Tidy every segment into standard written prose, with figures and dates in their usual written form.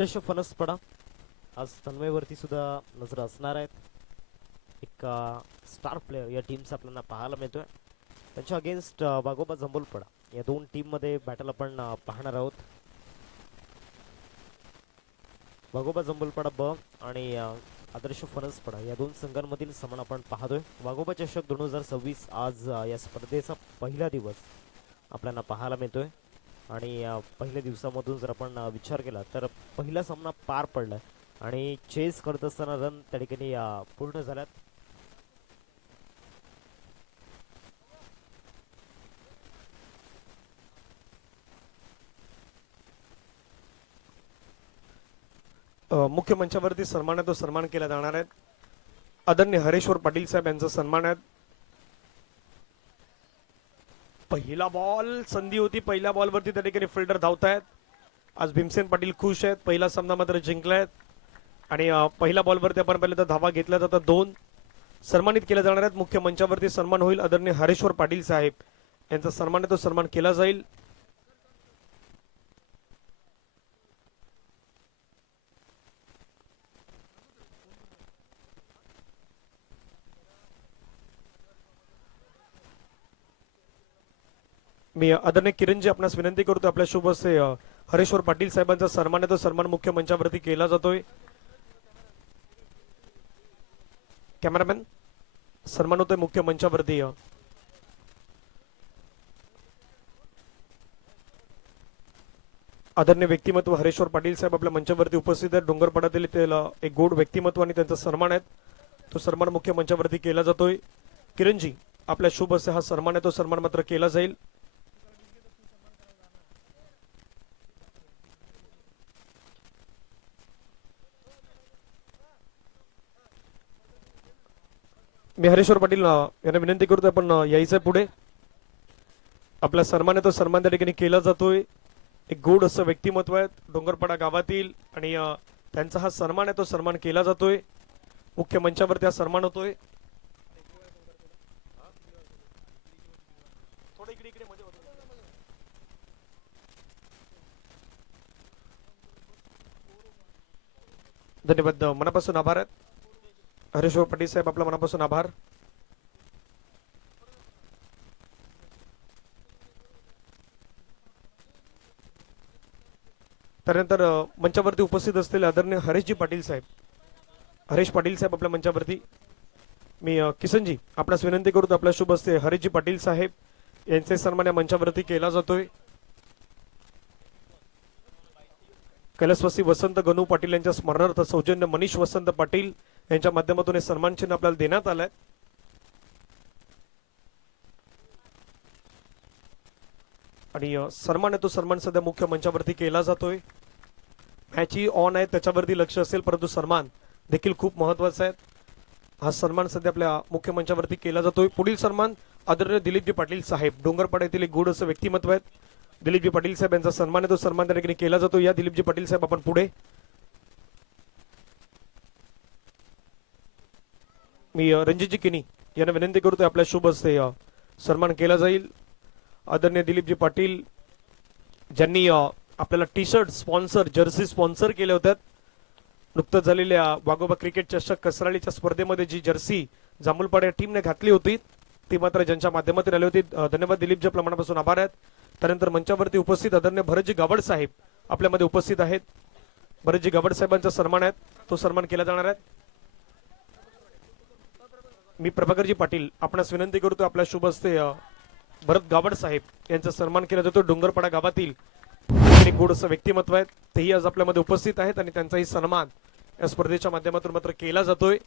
फणसपडा आज तन्मयवरती सुद्धा नजर असणार आहेत. एक स्टार प्लेयर या टीमचा आपल्याला पाहायला मिळतोय. त्यांच्या अगेन्स्ट वाघोबा जंबुलपडा या दोन टीम मध्ये बॅटल आपण पाहणार आहोत. वाघोबा जंबुलपडा ब आणि आदर्श फणसपडा या दोन संघांमधील सामना आपण पाहतोय. वाघोबा चषक 2026 आज या स्पर्धेचा पहिला दिवस आपल्याला पाहायला मिळतोय आणि पहिल्या दिवसामधून जर आपण विचार केला तर पहिला सामना पार पडला आणि चेस करत असताना रन त्या ठिकाणी पूर्ण झाल्यात. मुख्य मंचावरती सन्मान केला जाणार आहे. आदरणीय हरेश्वर पाटील साहेब यांचा सन्मान आहे. पहिला बॉल संधी होती. पहिल्या बॉलवरती त्या ठिकाणी फिल्डर धावतायत. आज भीमसेन पाटील खुश आहेत. पहिला सामना मात्र जिंकलाय आणि पहिल्या बॉलवरती आपण पाहिलं तर धावा घेतल्या जातात 2. सन्मानित केल्या जाणार आहेत. मुख्य मंचावरती सन्मान होईल. आदरणीय हरेश्वर पाटील साहेब यांचा सन्मान आहे तो सन्मान केला जाईल. मी आदरणीय किरणजी आपणास विनंती करतो आपल्या शुभ हस्ते हरेश्वर पाटील साहेबांचा सन्मान आहे तो सन्मान मुख्य मंचावरती केला जातोय. कॅमेरामॅन सन्मान होतोय मुख्य मंचावरती. आदरणीय व्यक्तिमत्व हरेश्वर पाटील साहेब आपल्या मंचावरती उपस्थित आहेत. डोंगरपडातील एक गोड व्यक्तिमत्व आणि त्यांचा सन्मान आहे तो सन्मान मुख्य मंचावरती केला जातोय. किरणजी आपल्या शुभ हस्ते हा सन्मान आहे तो सन्मान मात्र केला जाईल. मी हरेश्वर पाटील यांना विनंती करतो आपण यायचं पुढे. आपला सन्मान आहे तो सन्मान त्या ठिकाणी केला जातोय. एक गोड असं व्यक्तिमत्व आहे डोंगरपाडा गावातील आणि त्यांचा हा सन्मान आहे तो सन्मान केला जातोय. मुख्य मंचावरती हा सन्मान होतोय. धन्यवाद. मनापासून आभार आहेत हरेश्वर पाटील साहेब. आपला मनापासून आभार. त्यानंतर मंचावरती उपस्थित असलेले आदरणीय हरेशजी पाटील साहेब. हरेश पाटील साहेब आपल्या मंचावरती. मी किसनजी आपणास विनंती करतो आपल्या शुभ हस्ते हरेशजी पाटील साहेब यांचे सन्मान या मंचावरती केला जातोय. कैलासवासी वसंत गणू पाटील यांच्या स्मरणार्थ सौजन्य मनीष वसंत पाटील यांच्या माध्यमातून हे सन्मान चिन्ह आपल्याला देण्यात आलंय. आणि सन्मान आहे तो सन्मान सध्या मुख्य मंचावरती केला जातोय. मॅच ही ऑन आहे त्याच्यावरती लक्ष असेल परंतु सन्मान देखील खूप महत्वाचा आहे. हा सन्मान सध्या आपल्या मुख्य मंचावरती केला जातोय. पुढील सन्मान आदरणीय दिलीपजी पाटील साहेब डोंगरपाडा येथील एक गोड असं व्यक्तिमत्व आहेत. दिलीपजी पाटील साहेब यांचा सन्मान आहे तो सन्मान त्या ठिकाणी केला जातो. या दिलीपजी पाटील साहेब आपण पुढे. मी रणजितजी किनी यांना विनंती करतोय आपल्या शुभ हस्ते सन्मान केला जाईल. आदरणीय दिलीपजी पाटील ज्यांनी आपल्याला T shirt sponsor Jersey sponsor केले होते. नुकतंच झालेल्या वाघोबा क्रिकेट चषक कसराळीच्या स्पर्धेमध्ये जी जर्सी जांभूलपाडा या टीमने घातली होती ती मात्र ज्यांच्या माध्यमातून आली होती. धन्यवाद दिलीपजी आपल्या मनापासून आभार आहेत. त्यानंतर मंचावरती उपस्थित आदरणीय भरतजी गावड साहेब आपल्यामध्ये उपस्थित आहेत. भरतजी गावड साहेबांचा सन्मान आहे तो सन्मान केला जाणार आहे. मी प्रभाकरजी पाटील आपणास विनंती करतो आपल्या शुभ हस्ते भरत गावड साहेब यांचा सन्मान केला जातो. डोंगरपाडा गावातील एक गोड असं व्यक्तिमत्व आहे तेही आज आपल्यामध्ये उपस्थित आहेत आणि त्यांचाही सन्मान या स्पर्धेच्या माध्यमातून मात्र केला जातोय.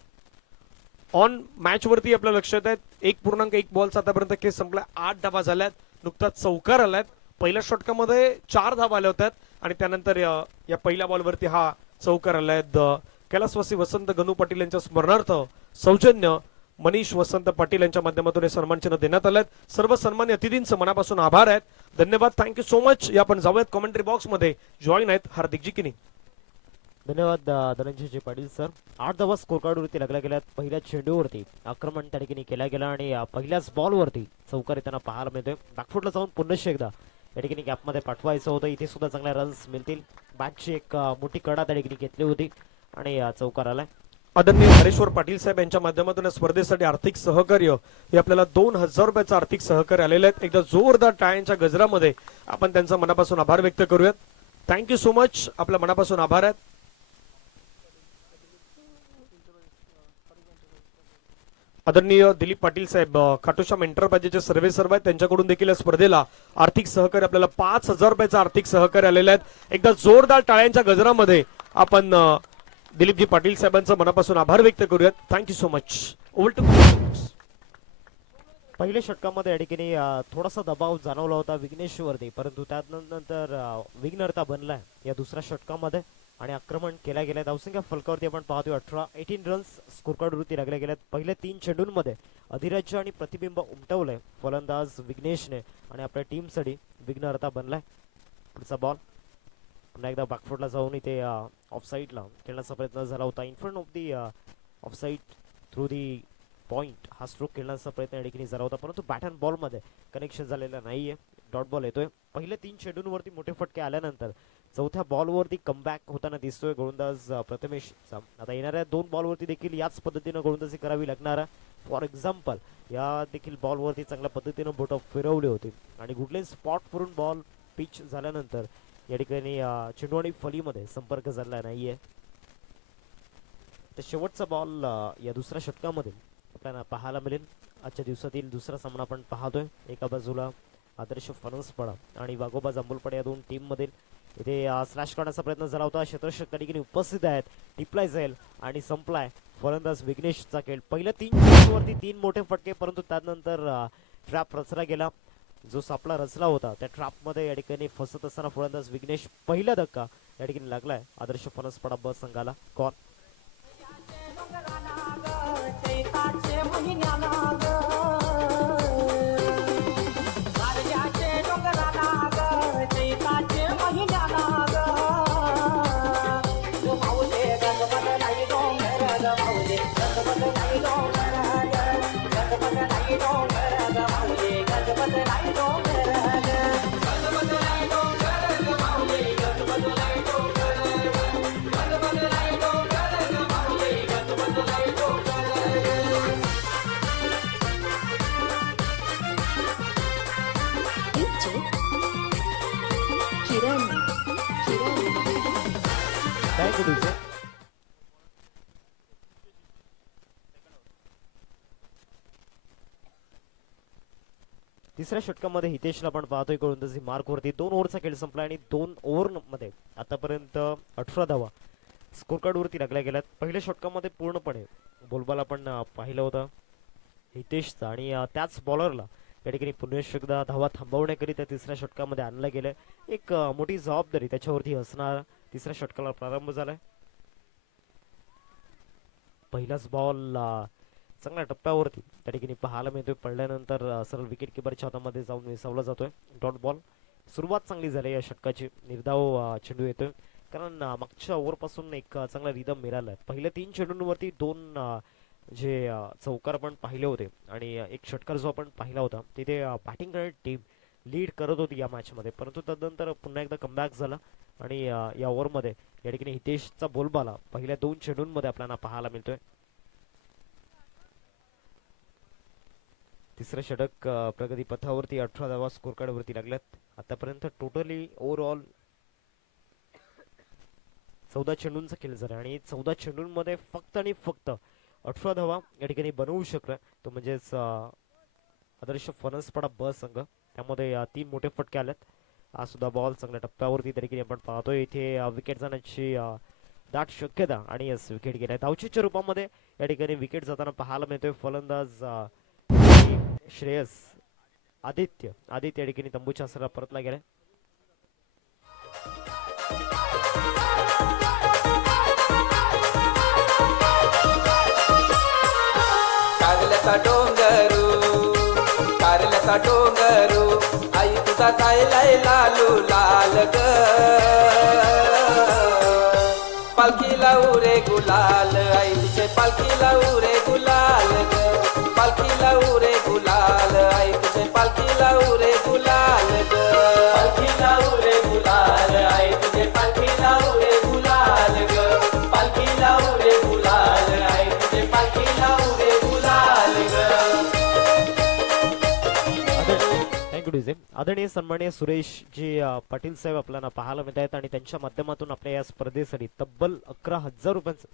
ऑन मॅच वरती आपल्या लक्षात आहेत 1.1 बॉलचा आतापर्यंत खेळ संपला. 8 धावा झाल्यात. नुकताच चौकार आलाय. पहिल्या षटकामध्ये 4 धावा आल्या होत्या आणि त्यानंतर या पहिल्या बॉलवरती हा चौकार आलाय. कैलासवासी वसंत गणू पाटील यांच्या स्मरणार्थ सौजन्य मनीष वसंत पाटील यांच्या माध्यमातून हे सन्मान चिन्ह देण्यात आले. सर्व सन्मान्य अतिथींचं मनापासून आभार आहेत. धन्यवाद. Thank you so much. या आपण जाऊयात कॉमेंट्री बॉक्स मध्ये. जॉईन आहेत हार्दिकजी किनी. धन्यवाद धनंजयजी पाटील सर. 8 धावा स्कोर कार्डवरती लागल्या गेल्यात. पहिल्या चेंडूवरती आक्रमण त्या ठिकाणी केला गेला आणि पहिल्याच बॉलवरती चौकार येताना पाहायला मिळतोय. बॅकफुटला जाऊन पुन्हा एकदा या ठिकाणी गॅपमध्ये पाठवायचं होतं. इथे सुद्धा चांगल्या रन्स मिळतील. बॅटची एक मोठी कडा त्या ठिकाणी घेतली होती आणि चौकार आलाय. आदरणीय हरेश्वर पाटील साहेब यांच्या माध्यमातून या स्पर्धेसाठी आर्थिक सहकार्य हे आपल्याला 2000 रुपयाचं आर्थिक सहकार्य आलेलं आहे. एकदा जोरदार टाळ्यांच्या गजरामध्ये आपण त्यांचा मनापासून आभार व्यक्त करूयात. Thank you so much. आपल्या मनापासून आभार आहेत. आदरणीय दिलीप पाटील साहेब खाटूश्याम एंटरप्राइजेसचे सर्वे सर्व आहेत. त्यांच्याकडून देखील या स्पर्धेला आर्थिक सहकार्य आपल्याला 5000 रुपयाचं आर्थिक सहकार्य आलेलं आहे. एकदा जोरदार टाळ्यांच्या गजरामध्ये आपण दिलीपजी पाटील साहेबांचं मनापासून आभार व्यक्त करूयात. Thank you so much. Over to पहिल्या षटकामध्ये या ठिकाणी थोडासा दबाव जाणवला होता विघ्नेश्वरती, परंतु त्यानंतर विघ्नहर्ता बनलाय या दुसऱ्या षटकामध्ये आणि आक्रमण केल्या गेल्या. धावसंख्या फलकावरती आपण पाहतोय 18 रन्स स्कोरकार्ड वरती लागले गेल्यात. पहिल्या 3 चेंडूंमध्ये अधिराज्य आणि प्रतिबिंब उमटवलंय फलंदाज विघ्नेशने आणि आपल्या टीमसाठी विघ्नहर्ता बनलाय. पुढचा बॉल पुन्हा एकदा बॅकफुटला जाऊन इथे ऑफसाईडला खेळण्याचा प्रयत्न झाला होता. In front of the offside through the point हा स्ट्रोक खेळण्याचा प्रयत्न या ठिकाणी झाला होता, परंतु बॅट अँड बॉल मध्ये कनेक्शन झालेला नाहीये. डॉट बॉल येतोय. पहिल्या 3 चेंडूंवरती मोठे फटके आल्यानंतर चौथ्या बॉलवरती कमबॅक होताना दिसतोय गोलंदाज प्रथमेशचा. आता येणाऱ्या 2 बॉलवरती देखील याच पद्धतीनं गोलंदाजी करावी लागणार आहे. फॉर एक्झाम्पल या देखील बॉलवरती चांगल्या पद्धतीनं बोट फिरवले होते आणि गुडलेन स्पॉट वरून बॉल पिच झाल्यानंतर या ठिकाणी चेंडू आणि फलीमध्ये संपर्क झाला नाहीये. तर शेवटचा बॉल या दुसऱ्या षटकामध्ये आपल्याला पाहायला मिळेल. आजच्या दिवसातील दुसरा सामना आपण पाहतोय. एका बाजूला आदर्श फणसपडा आणि वाघोबा जांभूलपडा या दोन टीम मधील इथे स्लॅश करण्याचा प्रयत्न झाला होता. क्षेत्ररक्षक त्या ठिकाणी उपस्थित आहेत. टिपलाय जाईल आणि संपलाय फलंदाज विघ्नेशचा खेळ. पहिल्या 3 चेंडूवरती 3 मोठे फटके, परंतु त्यानंतर ट्रॅप रचला गेला. जो सापळा रचला होता त्या ट्रॅप मध्ये या ठिकाणी फसत असताना फलंदाज विघ्नेश पहिला धक्का या ठिकाणी लागलाय आदर्श फणसपडा ब संघाला. कॉल तिसऱ्या षटकामध्ये हितेशला आपण पाहतोय गोलंदाजी मार्क वरती. 2 ओव्हरचा खेळ संपला आणि 2 ओव्हर मध्ये आतापर्यंत 18 धावा स्कोर कार्ड वरती लागल्या गेल्यात. पहिल्या षटकामध्ये पूर्णपणे बोलबाल आपण पाहिलं होतं हितेशचा आणि त्याच बॉलरला या ठिकाणी पुन्हा एकदा धावा थांबवण्याकरिता तिसऱ्या षटकामध्ये आणलं गेलं. एक मोठी जबाबदारी त्याच्यावरती असणार. तिसऱ्या षटकाला प्रारंभ झालाय. पहिलाच बॉल चांगल्या टप्प्यावरती त्या ठिकाणी पाहायला मिळतोय. पडल्यानंतर सरळ विकेट किपरच्या हातामध्ये जाऊन विसावला जातोय. Dot ball. सुरुवात चांगली झाली या षटकाची. निर्धाव चेंडू येतोय कारण मागच्या ओव्हर पासून एक चांगला रिदम मिळालाय. पहिल्या 3 चेंडूंवरती 2 जे चौकार आपण पाहिले होते आणि एक षटकार जो आपण पाहिला होता तिथे बॅटिंग करणारी टीम लीड करत होती या मॅच मध्ये, परंतु त्यानंतर पुन्हा एकदा कमबॅक झाला आणि या ओव्हर मध्ये या ठिकाणी हितेशचा बोलबाला पहिल्या 2 चेंडूंमध्ये आपल्याला पाहायला मिळतोय. तिसरं षटक प्रगती पथावरती 18 धावा स्कोर कार्ड वरती लागल्यात. आतापर्यंत टोटली ओव्हरऑल 14 चेंडूंचा खेळ झाला आणि 14 चेंडूंमध्ये फक्त आणि फक्त 18 धावा या ठिकाणी बनवू शकला तो म्हणजेच आदर्श फणसपडा ब संघ. त्यामध्ये 3 मोठे फटके आलेत. हा सुद्धा बॉल चांगल्या टप्प्यावरती त्या ठिकाणी आपण पाहतोय. इथे विकेट जाण्याची दाट शक्यता आणि यस विकेट गेलाय. धावचीच्या रूपामध्ये या ठिकाणी विकेट जाताना पाहायला मिळतोय. फलंदाज श्रेयस आदित्य या ठिकाणी तंबूच्या आसरा परतला गेलाय. कारल्याचा डोंगरू आई तुझा जायलाय लालू लाल ग. पालखीला उरे गुलाल आई तुझे पालखीला उरे गुलाल ग. पालखीला उरे गुलाल आई तुझे पालखीला उरे गुलाल ग. आहे आदरणीय सन्माननीय सुरेशजी पाटील साहेब आपल्याला पाहायला मिळत आहेत आणि त्यांच्या माध्यमातून आपल्या या स्पर्धेसाठी तब्बल 11,000 रुपयांचं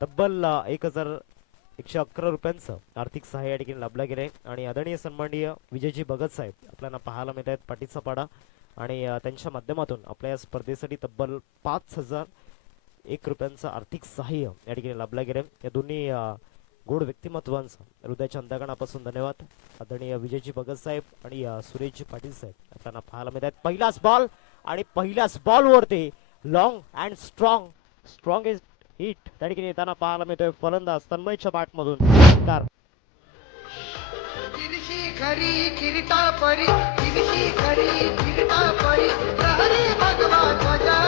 तब्बल 1,111 रुपयांचं आर्थिक सहाय्य या ठिकाणी लाभलं गेले आणि आदरणीय सन्माननीय विजयजी भगत साहेब आपल्याला पाहायला मिळत आहेत पाठीचा पाडा आणि त्यांच्या माध्यमातून आपल्या या स्पर्धेसाठी तब्बल 5,001 रुपयांचं आर्थिक सहाय्य या ठिकाणी लाभलं गेले. या दोन्ही गोड व्यक्तिमत्वांचं हृदयाच्या अंतःकरणापासून धन्यवाद. आदरणीय विजयजी भगत साहेब आणि सुरेशजी पाटील साहेब आपल्याला पाहायला मिळत आहेत. पहिलाच बॉल आणि पहिल्याच बॉलवरती long and strong is hit त्या ठिकाणी येताना पाहायला मिळतोय फलंदाज तन्मयच्या बॅटमधून षटकार. तिरशी खरी किरीटा परी तिरशी खरी किरीटा परी हरी भगवा ध्वजा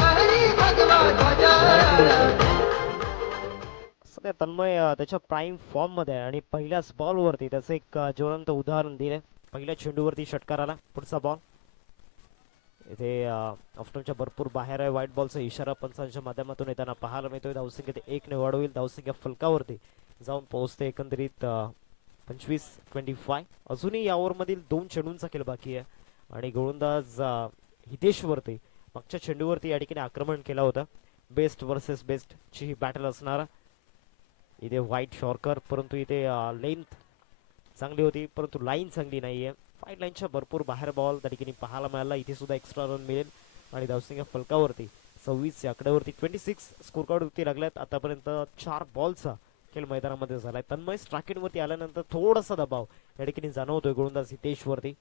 हरी भगवा ध्वजा. सध्या तन्मय त्याच्या प्राईम फॉर्म मध्ये आहे आणि पहिल्याच बॉल वरती त्याचं एक ज्वलंत उदाहरण दिले. पहिल्या चेंडूवरती षटकार आला. पुढचा बॉल इथे ऑफ्टनच्या भरपूर बाहेर आहे. व्हाईट बॉलचा इशारा पंचांच्या माध्यमातून येताना पाहायला मिळतोय. धावसंख्या ते 1 ने वाढवतील. धावसंख्या फलकावरती जाऊन पोहोचते एकंदरीत 25-25. अजूनही या ओव्हर मधील 2 चेंडूंचा खेळ बाकी आहे आणि गोलंदाज हितेश वरती मागच्या चेंडूवरती या ठिकाणी आक्रमण केला होता. बेस्ट वर्सेस बेस्ट ची ही बॅटल असणार. इथे व्हाईट शॉर्कर परंतु इथे लेंथ चांगली होती परंतु लाईन चांगली नाहीये. फाईट लाईनच्या भरपूर बाहेर बॉल त्या ठिकाणी पाहायला मिळाला. इथे सुद्धा एक्स्ट्रा रन मिळेल आणि धावसंख्या फलकावरती 26 या आकड्यावरती 26 स्कोर कार्ड वरती लागल्यात. आतापर्यंत 4 बॉलचा खेळ मैदानामध्ये झालाय. तन्मय स्ट्रायकिंग वरती आल्यानंतर थोडासा दबाव या ठिकाणी जाणवतोय गोलंदाज हितेश वरती.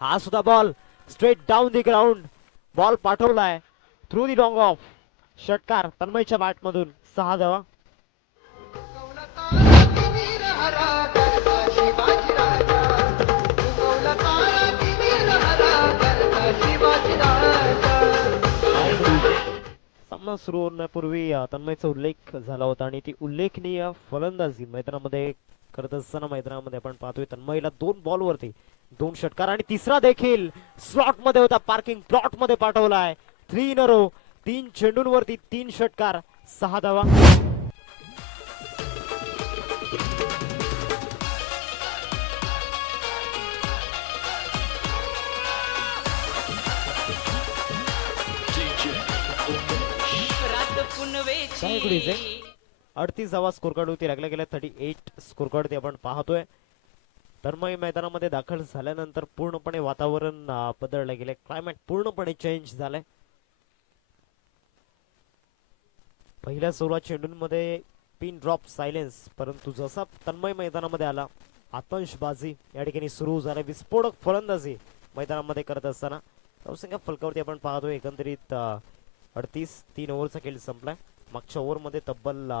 हा सुद्धा ball straight down the ground ball पाठवलाय थ्रू दी लॉंग ऑफ. षटकार तन्मयच्या बॅट मधून 6 धावा. वीर हरा करता शिवाजी राजा उगवला तारा वीर हरा करता शिवाजी राजा. सामना सुरू होण्यापूर्वी तन्मयचा उल्लेख झाला होता आणि ती उल्लेखनीय फलंदाजी मैदानामध्ये करत असताना मैदानामध्ये आपण पाहतोय तन्मयला 2 बॉल वरती 2 षटकार आणि तिसरा देखील स्लॉट मध्ये होता. पार्किंग प्लॉट मध्ये पाठवलाय. 3 इन अ रो 3 चेंडूंवरती 3 षटकार 6 धावा. काय गुडीज आहे 38 धावा स्कोर कार्ड होती लागल्या गेल्या 38 स्कोर कार्ड ते आपण पाहतोय. तन्मय मैदानामध्ये दाखल झाल्यानंतर पूर्णपणे वातावरण बदललं गेले. क्लायमेट पूर्णपणे चेंज झालंय. पहिल्या 16 चेंडूंमध्ये पिन ड्रॉप सायलेन्स परंतु जसा तन्मय मैदानामध्ये आला आतंशबाजी या ठिकाणी सुरू झाली. विस्फोटक फलंदाजी मैदानामध्ये करत असताना धावसंख्या फलकावरती आपण पाहतोय एकंदरीत 38. 3 ओव्हरचा खेळ संपलाय. मागच्या ओव्हर मध्ये तब्बल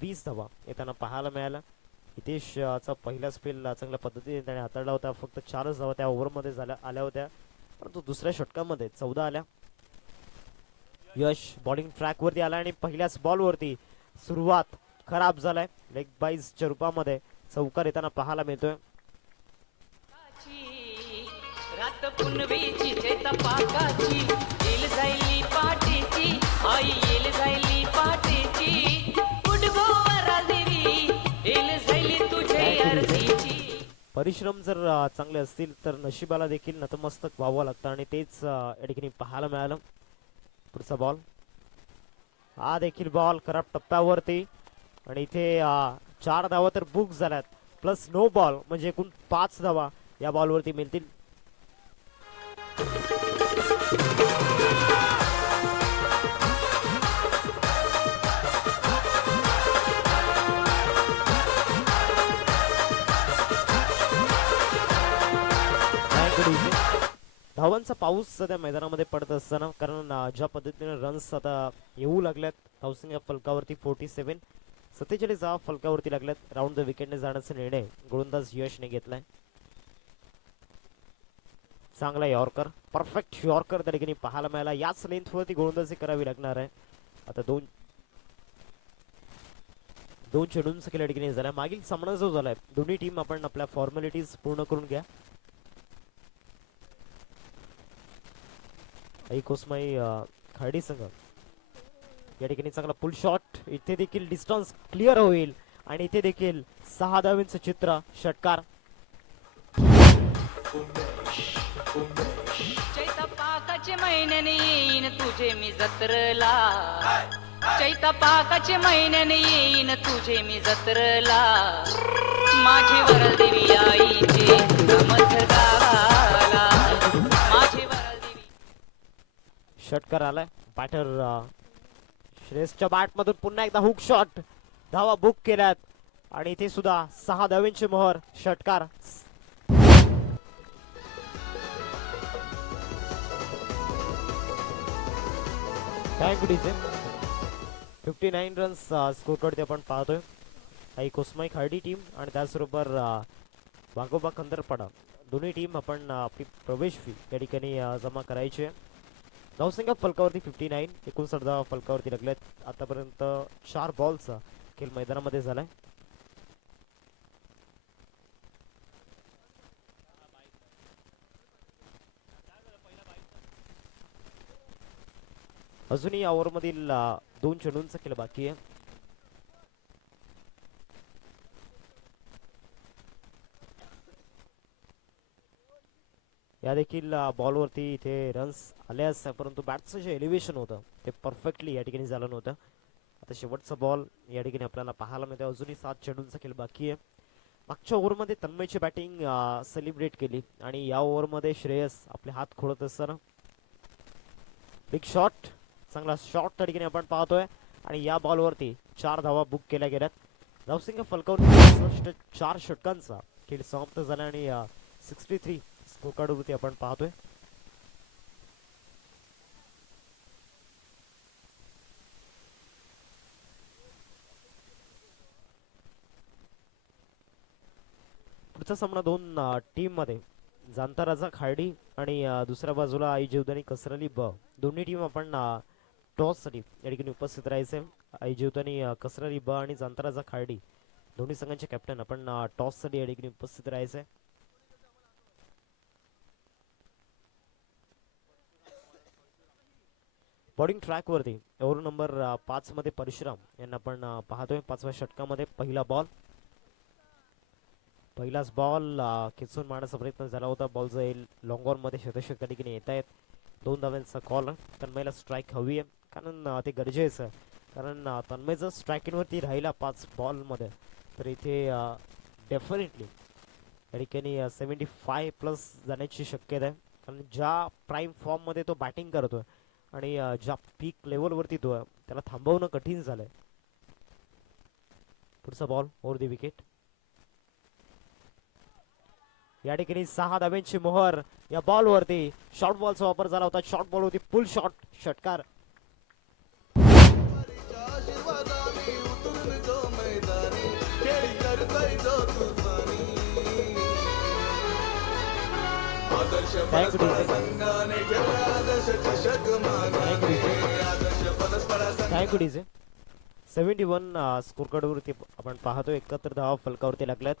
20 धावा येताना पाहायला मिळाला. हितेशचा पहिला स्पेल चांगल्या पद्धतीने त्याने हाताळला होता. फक्त 4च धावा त्या ओव्हर मध्ये आल्या होत्या परंतु दुसऱ्या षटकामध्ये 14 आल्या. यश बॉलिंग ट्रॅक वरती आला आणि पहिल्याच बॉल वरती सुरुवात खराब झालाय. लेग बाईजच्या रूपामध्ये चौकार येताना पाहायला मिळतोय. रात पुनवेची चेता पाकाची येल जायली पाटीची आई येल जायली पाटीची उडगोवरा देवी येल जायली तुझे अर्जीची. परिश्रम जर चांगले असतील तर नशिबाला देखील नतमस्तक व्हावं लागतं आणि तेच या ठिकाणी पाहायला मिळालं. पुढचा बॉल हा देखील बॉल खराब टप्प्यावरती आणि इथे 4 धावा तर बुक झाल्यात प्लस नो बॉल म्हणजे एकूण 5 धावा या बॉलवरती मिळतील. धावांचा पाऊस सध्या मैदानामध्ये पडत असताना कारण ज्या पद्धतीने रन्स आता येऊ लागल्यात धावसंख्या फलकावरती 47 47 धावा फलकावरती लागल्यात. राऊंड द विकेटने जाण्याचा निर्णय गोलंदाज यशने घेतलाय. चांगला यॉर्कर परफेक्ट यॉर्कर त्या ठिकाणी पाहायला मिळाला. याच लेंथ वरती गोलंदाजी करावी लागणार आहे. आता दोन चेंडूंचा खेळ या ठिकाणी झाला. मागील सामना जो झालाय दोन्ही टीम आपण आपल्या फॉर्मॅलिटीज पूर्ण करून घ्या. कोसमाई खाडी संघ या ठिकाणी चांगला पुल शॉट इथे देखील डिस्टन्स क्लिअर होईल आणि इथे देखील 6 धावांचं चित्र. षटकार. चैत पाकाचे महिन्याने येईन तुझे मी जत्रला. चैत पाकाचे महिन्याने येईन तुझे मी जत्रला. माझी वरल देवी आईचे मध गावाला. माझी वरल देवी. षटकार आलाय. बॅटर श्रेयसच्या बॅट मधून पुन्हा एकदा हुक शॉट. धावा बुक केल्यात आणि इथे सुद्धा 6 धावांची मोहर. षटकार. गुडीचे 59 रन्स स्कोर करते आपण पाहतोय. काही कोसमाई खार्डी टीम आणि त्याचबरोबर वाघोबा खंदरपाडा दोन्ही टीम आपण आपली प्रवेश फी या ठिकाणी जमा करायची आहे. धावसंख्या फलकावरती 59. 59 धावा फलकावरती लागल्यात. आतापर्यंत 4 बॉलचा खेळ मैदानामध्ये झालाय. अजूनही या ओव्हरमधील 2 चेंडूंचा खेळ बाकी आहे. या देखील बॉलवरती इथे रन्स आले असते परंतु बॅटचं जे एलिव्हेशन होतं ते परफेक्टली या ठिकाणी झालं नव्हतं. आता शेवटचा बॉल या ठिकाणी आपल्याला पाहायला मिळतो. अजूनही 7 चेंडूंचा खेळ बाकी आहे. मागच्या ओव्हरमध्ये तन्मयची बॅटिंग सेलिब्रेट केली आणि या ओव्हरमध्ये श्रेयस आपले हात खोळत असताना बिग शॉट. चांगला शॉट त्या ठिकाणी आपण पाहतोय आणि या बॉलवरती 4 धावा बुक केल्या गेल्यात. धावसंख्या फलकावरती 4 षटकांचा खेळ समाप्त झाला आणि 63 स्कोर कार्डवरती आपण पाहतोय. पुढचा सामना 2 टीम मध्ये जाणता राजा खार्डी आणि दुसऱ्या बाजूला आई जीवदानी कसरली ब. दोन्ही टीम आपण टॉस साठी या ठिकाणी उपस्थित राहायचे. आई जीवदानी कसरली ब आणि जाणता राजा खार्डी दोन्ही संघांचे कॅप्टन आपण टॉस साठी या ठिकाणी उपस्थित राहायचे. बॉलिंग ट्रॅक वरती ओव्हर नंबर 5 मध्ये परशुराम यांना आपण पाहतोय. 5व्या षटकामध्ये पहिला बॉल. पहिलाच बॉल खेचून मारण्याचा प्रयत्न झाला होता. बॉल जाईल लॉंग ऑन मध्ये. शतक त्या ठिकाणी येत आहेत. 2 धावांचा कॉल. तन्मयला स्ट्राईक हवी आहे कारण ते गरजेचं आहे. कारण तन्मय जर स्ट्राईकिंग वरती राहिला 5 बॉल मध्ये तर इथे डेफिनेटली या ठिकाणी 75 प्लस जाण्याची शक्यता आहे. कारण ज्या प्राईम फॉर्म मध्ये तो बॅटिंग करतोय आणि ज्या पीक लेवल वरती तो त्याला थांबवणं कठीण झालंय. पुढचा बॉल ओव्हर द विकेट. या ठिकाणी 6 धाब्यांची मोहर या बॉल वरती. शॉर्ट बॉलचा वापर झाला होता. शॉर्ट बॉल होती फुल शॉट. षटकार. थँक्यू. 71 स्कोर कार्डवरती आपण पाहतो. 71 धावा फलकावरती लागल्यात.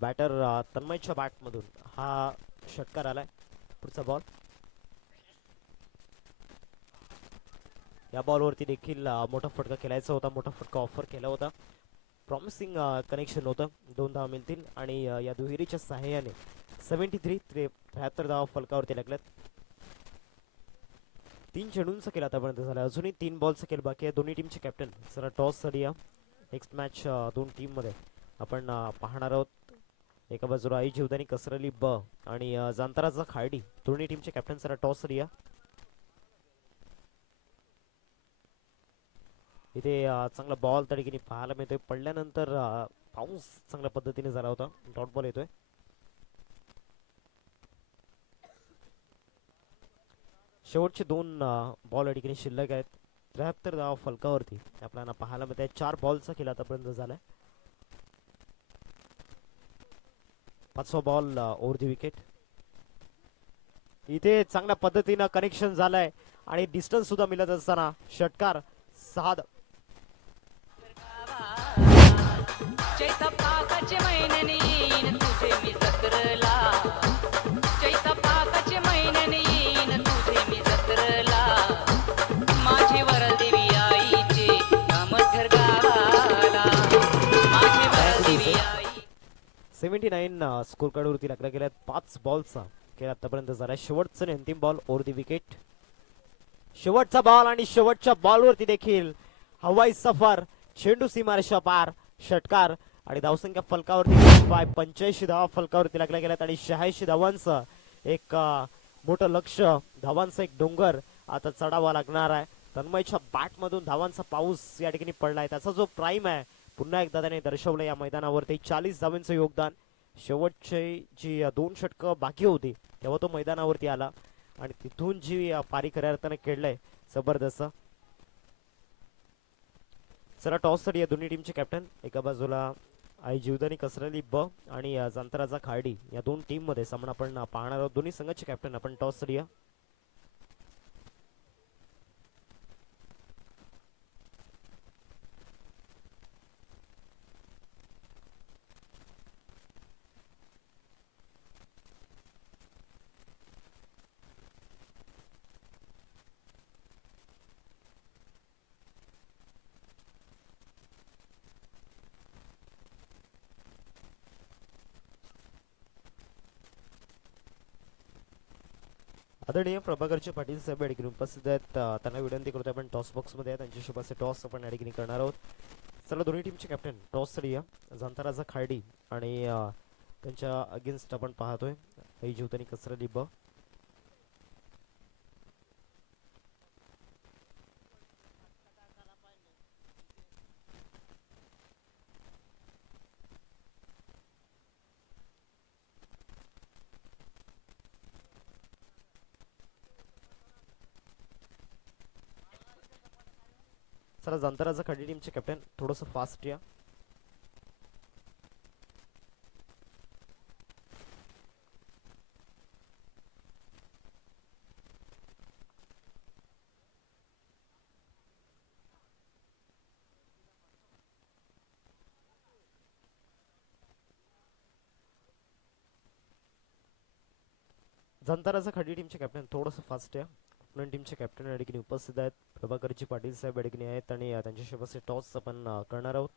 बॅटर तन्मयच्या बॅट मधून हा षटकार आलाय. पुढचा बॉल. या बॉलवरती देखील मोठा फटका खेळायचा होता. मोठा फटका ऑफर केला होता. प्रॉमिसिंग कनेक्शन होतं. 2 धावा मिळतील आणि या दुहेरीच्या सहाय्याने 73 धावा फलकावरती लागल्यात. 3 चेंडूंचा खेळ आतापर्यंत झाला. अजूनही 3 बॉलचा खेळ बाकी आहे. दोन्ही टीमचे कॅप्टन जरा टॉस साठी या. नेक्स्ट मॅच 2 टीम मध्ये आपण पाहणार आहोत. एका बाजूला आई जीवदानी कसरली ब आणि जांताराचा खार्डी दोन्ही टीमचे कॅप्टन जरा टॉस साठी या. इथे चांगला बॉल त्या ठिकाणी पाहायला मिळतोय. पडल्यानंतर पाऊस चांगल्या पद्धतीने झाला होता. डॉट बॉल येतोय. शेवटचे 2 बॉल या ठिकाणी शिल्लक आहेत. 73 धावा फलकावरती आपल्याला पाहायला मिळत आहे. 4 बॉलचा खेळ आतापर्यंत झालाय. 5वा बॉल ओव्हर द विकेट. इथे चांगल्या पद्धतीनं कनेक्शन झालंय आणि डिस्टन्स सुद्धा मिळत असताना षटकार. 6 चैत पाकाचे महिन्याने येईन तुझे मी जत्रला. चैत पाकाचे महिन्याने येईन तुझे मी जत्रला. माझी वरल देवी आईचे मधर गावाला. 29 स्कोर कार्ड वरती लागला गेला 5 बॉलचा खेळ आतापर्यंत झाला. शेवटचा आणि अंतिम बॉल ओव्हर दी विकेट. शेवटचा बॉल आणि शेवटच्या बॉलवरती देखील हवाई सफर, चेंडू सीमारेषा पार, षटकार आणि धावसंख्या फलकावरती 85 धावा फलकावरती लागल्या गेल्यात आणि 86 धावांचं एक मोठं लक्ष, धावांचा एक डोंगर आता चढावा लागणार आहे. तन्मयच्या बॅट मधून धावांचा पाऊस या ठिकाणी पडलाय. त्याचा जो प्राइम आहे पुन्हा एकदा त्याने दर्शवलं या मैदानावरती. 40 धावांचं योगदान. शेवटची जी 2 षटकं बाकी होती तेव्हा तो मैदानावरती आला आणि तिथून जी पारी खऱ्या अर्थाने खेळलंय जबरदस्त. चला टॉस साठी या दोन्ही टीमचे कॅप्टन, एका बाजूला आई जीवदानी कसरली ब आणि जांतराजा खार्डी, या दोन टीम मध्ये सामना आपण पाहणार आहोत. दोन्ही संघाचे कॅप्टन आपण टॉस साठी या. आदरणीय प्रभाकरचे पाटील साहेब या ठिकाणी उपस्थित आहेत. त्यांना विनंती करतो आपण टॉस बॉक्स मध्ये त्यांच्या शुभाचे टॉस आपण या ठिकाणी करणार आहोत. चला दोन्ही टीमचे कॅप्टन टॉस साठी या. जांताराजा खार्डी आणि त्यांच्या अगेन्स्ट आपण पाहतोय आई जीवदानी कसरली ब. चला जांताराजा खार्डी टीमचे कॅप्टन थोडस फास्ट या. जांताराजा खार्डी टीमचे कॅप्टन थोडस फास्ट या. आपल्या टीमचे कॅप्टन या ठिकाणी उपस्थित आहेत. प्रभाकरजी पाटील साहेब या ठिकाणी आहेत आणि त्यांच्या शेवटचे टॉस आपण करणार आहोत.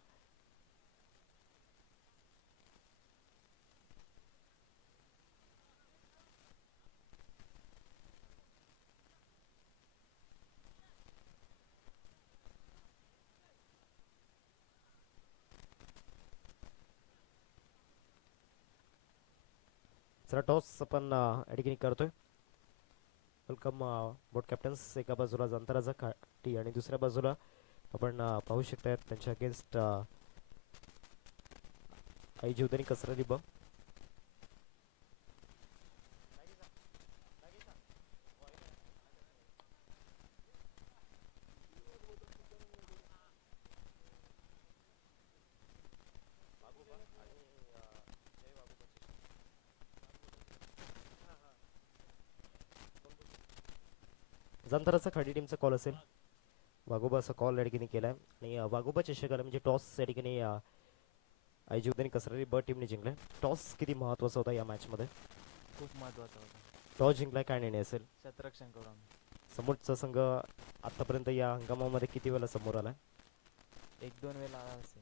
चला टॉस आपण या ठिकाणी करतोय. वेलकम बोट कॅप्टन्स. एका बाजूला जांताराजा खार्डी आणि दुसऱ्या बाजूला आपण पाहू शकता त्यांच्या अगेन्स्ट आई जीवदानी कसरली ब. जांताराजा खार्डी टीमचा कॉल असेल. वाघोबाचा कॉल या ठिकाणी केलाय आणि वाघोबा चषकाला म्हणजे टॉस या ठिकाणी आई जीवदानी कसरली ब टीमने जिंकलाय. टॉस किती महत्वाचा होता या मॅच मध्ये? खूप महत्वाचा होता. टॉस जिंकलाय, काय निर्णय असेल? शतरक्षण करू आम्ही. समोरचा संघ आतापर्यंत या हंगामामध्ये किती वेळा समोर आलाय? 1-2 वेळा आला असेल.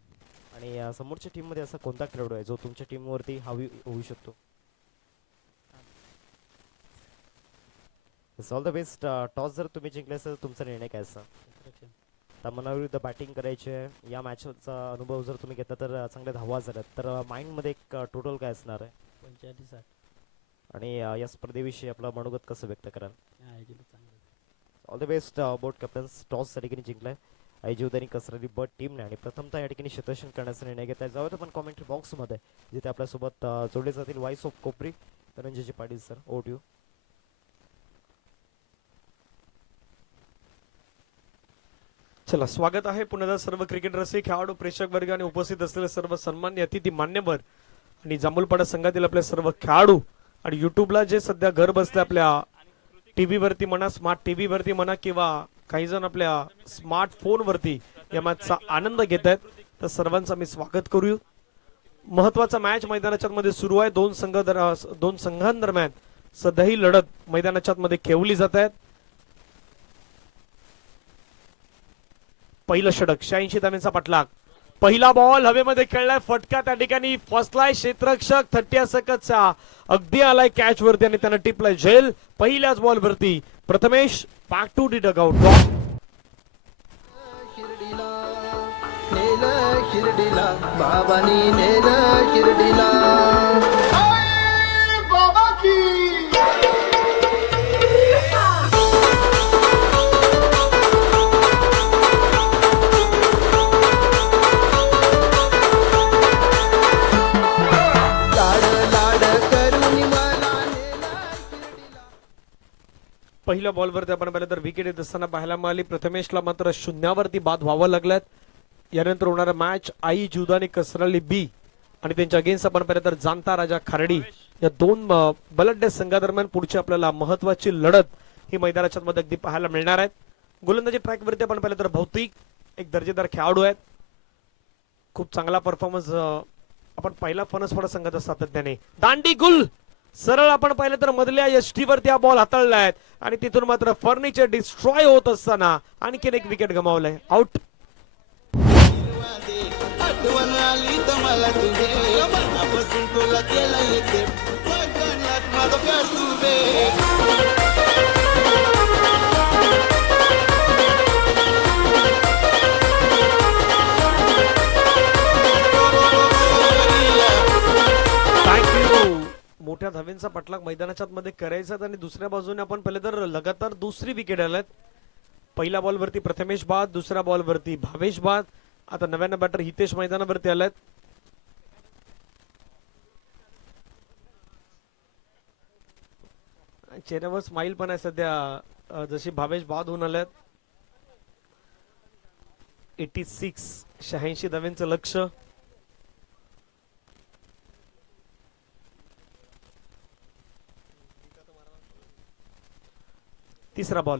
आणि समोरच्या टीम मध्ये असा कोणता खेळाडू आहे जो तुमच्या टीम वरती हावी होऊ शकतो? All the best. टॉस जर तुम्ही जिंकले असेल तुमचा निर्णय काय असा? तमन्नाविरुद्ध बॅटिंग करायचे, या मॅचचा अनुभव जर तुम्ही घेतला तर चांगल्या धावा झाल्यात, तर माइंड मध्ये एक टोटल काय असणार आहे? 45-60. आणि या स्पर्धेविषयी आपलं मनोगत कसं व्यक्त कराल? All the best boat captains. Toss या ठिकाणी जिंकलाय आई जीवदानी कसरली ब टीमने आणि प्रथमतः या ठिकाणी शतरक्षण करण्याचा निर्णय घेतला. जाऊयात आपण कॉमेंट्री बॉक्स मध्ये जिथे आपल्यासोबत जोडले जातील voice of Kopari Dhananjayji Patil sir. Over to you. चला स्वागत आहे पुन्हा सर्व क्रिकेट रसिक, खेळाडू, प्रेक्षक वर्ग आणि उपस्थित असलेले सर्व सन्मान्य अतिथी, मान्यवर आणि जांभूलपाडा संघातील आपले सर्व खेळाडू आणि युट्यूबला जे सध्या घर बसले आपल्या टीव्ही वरती म्हणा, स्मार्ट टीव्ही वरती म्हणा किंवा काही जण आपल्या स्मार्टफोन वरती या मॅचचा आनंद घेत आहेत, तर सर्वांचं मी स्वागत करू. महत्वाचा मॅच मैदानाच्या मध्ये सुरू आहे. दोन संघांदरम्यान सध्या ही लढत मैदानाच्या मध्ये खेळली जात आहे. पहिलं षटक 86 धावांचा पाठलाग पहिला बॉल हवेमध्ये खेळलाय, फटका त्या ठिकाणी फसलाय क्षेत्ररक्षक 30 सेकंदचा अगदी आलाय कॅच वरती आणि त्यानं टिपलाय झेल. पहिल्याच बॉल वरती Prathamesh back to the dugout. शिर्डीला नेलं शिर्डीला बाबांनी नेलं शिर्डीला बाबा की पहिल्या बॉलवरती आपण पाहिलं तर विकेट येत असताना पाहायला मिळाली. प्रथमेशला मात्र शून्यावरती बाद व्हावं लागल्यात. यानंतर होणारा मॅच आई जुदानी कसराली बी आणि त्यांच्या अगेन्स्ट आपण पाहिलं तर जाणता राजा खारडी या दोन बलंड संघादरम्यान पुढची आपल्याला महत्वाची लढत ही मैदानाच्या मध्ये अगदी पाहायला मिळणार आहे. गोलंदाजी ट्रॅकवरती आपण पाहिलं तर भौतिक एक दर्जेदार खेळाडू आहेत. खूप चांगला परफॉर्मन्स आपण पहिला फणसफोडा संघाचा सातत्याने. दांडी गुल सरळ आपण पाहिलं तर मधल्या एसटी वरती हा बॉल हाताळलाय आणि तिथून मात्र फर्निचर डिस्ट्रॉय होत असताना आणखीन एक विकेट गमावलाय. आउट. आठवण आली तर मला तुझे मनापासून तुला केला येते माझा प्यार तुझे. थँक्यू. मोठ्या धावेंचा पाठलाग मैदानाच्या मध्ये करायचा आणि दुसऱ्या बाजूने आपण पहिले तर लगातार दुसरी विकेट आल्यात. पहिल्या बॉल वरती प्रथमेश बाद, दुसऱ्या बॉल वरती भावेश बाद, आता नव्यानं बॅटर हितेश मैदानावरती आलात. चेहऱ्यावर स्माइल पण आहे सध्या जशी भावेश बाद होऊन आल्यात. 86 धावेंचं लक्ष. तिसरा बॉल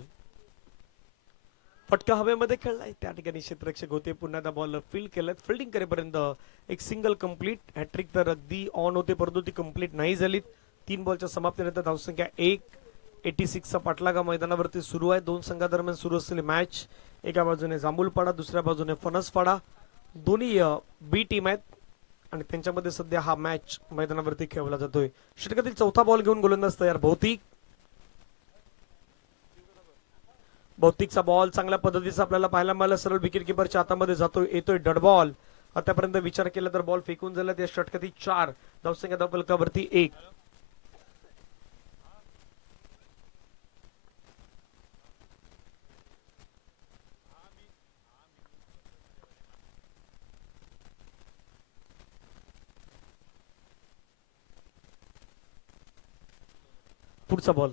फटका हवेमध्ये खेळलाय, त्या ठिकाणी क्षेत्ररक्षक होते. पुन्हा त्या बॉल फील्ड केलं. फिल्डिंग करेपर्यंत एक सिंगल कंप्लीट. हॅट्रिक तर अगदी ऑन होते परंतु ती कंप्लीट नाही झाली. 3 बॉलच्या समाप्तीनंतर धावसंख्या 1. 86 चा पाठलागा मैदानावरती सुरू आहे. दोन संघादरम्यान सुरू असलेली मॅच. एका बाजूने जांभूलपाडा, दुसऱ्या बाजूने फणसपाडा. दोन्ही बी टीम आहेत आणि त्यांच्यामध्ये सध्या हा मॅच मैदानावरती खेळवला जातोय. षटकातील चौथा बॉल घेऊन गोलंदाज तयार. भौतिकचा बॉल चांगल्या पद्धतीचा आपल्याला पाहायला मिळाला. सरळ विकेट किपरच्या हातामध्ये जातोय. येतोय डॉट बॉल. आतापर्यंत विचार केला तर बॉल फेकून झाला. त्या षटकातील 4 धावसंख्या धावफलकावरती 1. पुढचा बॉल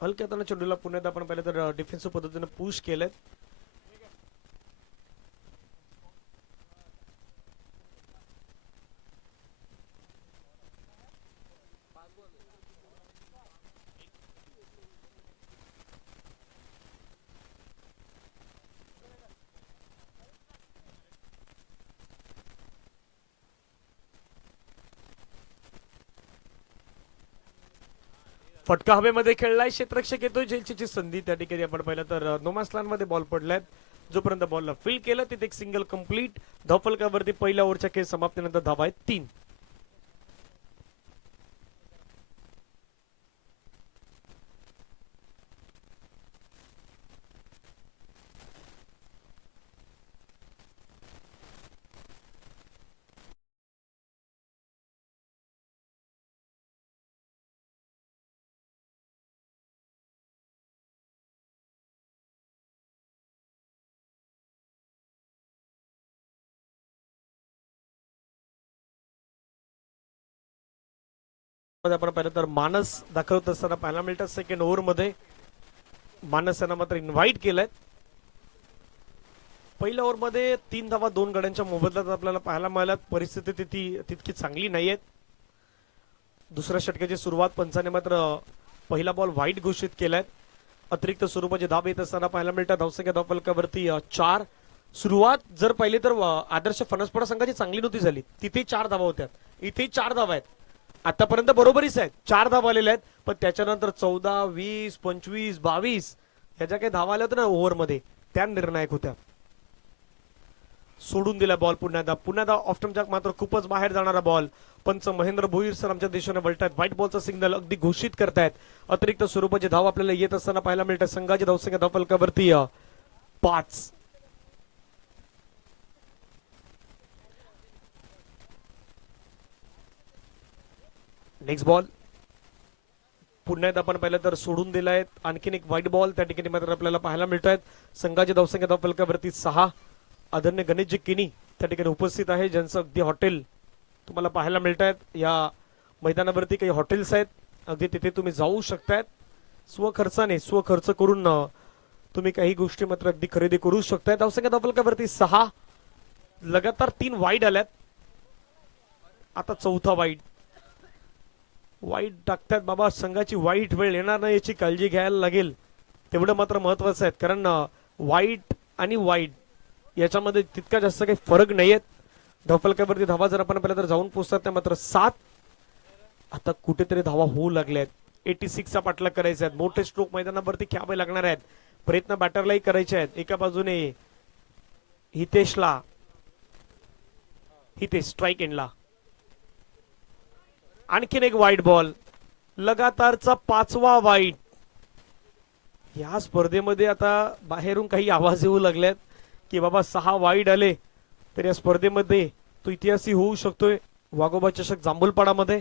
हलक्या हाताने चेंडूला पुण्यात आपण पाहिलं तर डिफेन्सिव्ह पद्धतीने पुश केलंय. फटका हवेमध्ये खेळलाय. क्षेत्ररक्षक येतोय. झेलची संधी त्या ठिकाणी आपण पाहिलं तर नोमास्लान मध्ये बॉल पडलाय. जोपर्यंत बॉलला फील्ड केलं तिथे एक सिंगल कंप्लीट. धावफलकावरती पहिल्या ओव्हरच्या खेळ समाप्तीनंतर धावा आहेत 3. आपण पाहिलं तर मानस दाखवत असताना पाहायला मिळतात. सेकंड ओव्हर मध्ये मानस यांना मात्र इन्व्हाइट केलंय. पहिल्या ओव्हर मध्ये 3 धावा 2 गड्यांच्या मोबदल्यात आपल्याला पाहायला मिळाल्यात. परिस्थिती तितकी चांगली नाहीये. दुसऱ्या षटकाची सुरुवात पंचाने मात्र पहिला बॉल वाईट घोषित केलाय. अतिरिक्त स्वरूपाचे धाब येत असताना पाहायला मिळतात. धावसंख्या धावफलकावरती 4. सुरुवात जर पाहिली तर आदर्श फणसपाडा संघाची चांगली नव्हती झाली. तिथे 4 धावा होत्या, इथे 4 धावा आहेत. आतापर्यंत बरोबरीच आहेत. 4 धावा आलेल्या आहेत. पण त्याच्यानंतर 14, 20, 25, 22 ह्या ज्या काही धावा आल्या होत्या ना ओव्हर मध्ये त्या निर्णायक होत्या. सोडून दिला बॉल पुन्हा ऑफ स्टंप जॅक मात्र खूपच बाहेर जाणारा बॉल. पंच महेंद्र भोईर सर आमच्या देशाने वळतायत. व्हाईट बॉलचा सिग्नल अगदी घोषित करतायत. अतिरिक्त स्वरूपाची धाव आपल्याला येत असताना पाहायला मिळतात. संघाची धावसंख्या धावफलकावरती 5. नेक्स्ट बॉल पुन्हा एकदा आपण पाहिलं तर सोडून दिलाय. आणखीन एक व्हाईट बॉल त्या ठिकाणी मात्र आपल्याला पाहायला मिळत आहेत. संघाची धावसंख्या धावफलकावरती 6. आदरणीय गणेशजी किनी त्या ठिकाणी उपस्थित आहे, ज्यांचं अगदी हॉटेल तुम्हाला पाहायला मिळत आहेत. या मैदानावरती काही हॉटेल्स आहेत, अगदी तिथे तुम्ही जाऊ शकतायत. स्वखर्च करून तुम्ही काही गोष्टी मात्र अगदी खरेदी करू शकताय. धावसंख्या धावफलकावरती 6. लगातार 3 वाईड आल्यात. आता चौथा वाईट टाकतात बाबा. संघाची वाईट वेळ येणार नाही याची काळजी घ्यायला लागेल, तेवढं मात्र महत्वाचं आहे. कारण वाईट आणि वाईट याच्यामध्ये तितका जास्त काही फरक नाहीयेत. धावफलकावरती धावा जर आपण पाहिलं तर जाऊन पोहोचतात त्या मात्र 7. आता कुठेतरी धावा होऊ लागल्यात. 86 चा पाठलाग करायचा आहे. मोठे स्ट्रोक मैदानावरती खेळावे लागणार आहेत. प्रयत्न बॅटरलाही करायचे आहेत. एका बाजूने हितेश स्ट्राईक एंडला. आणखीन एक वाईट बॉल. लगातारचा 5वा वाईट. या स्पर्धेमध्ये आता बाहेरून काही आवाज येऊ लागलेत की बाबा 6 वाईट आले तर या स्पर्धेमध्ये तो इतिहासी होऊ शकतोय. वाघोबा चषक जांभूलपाडामध्ये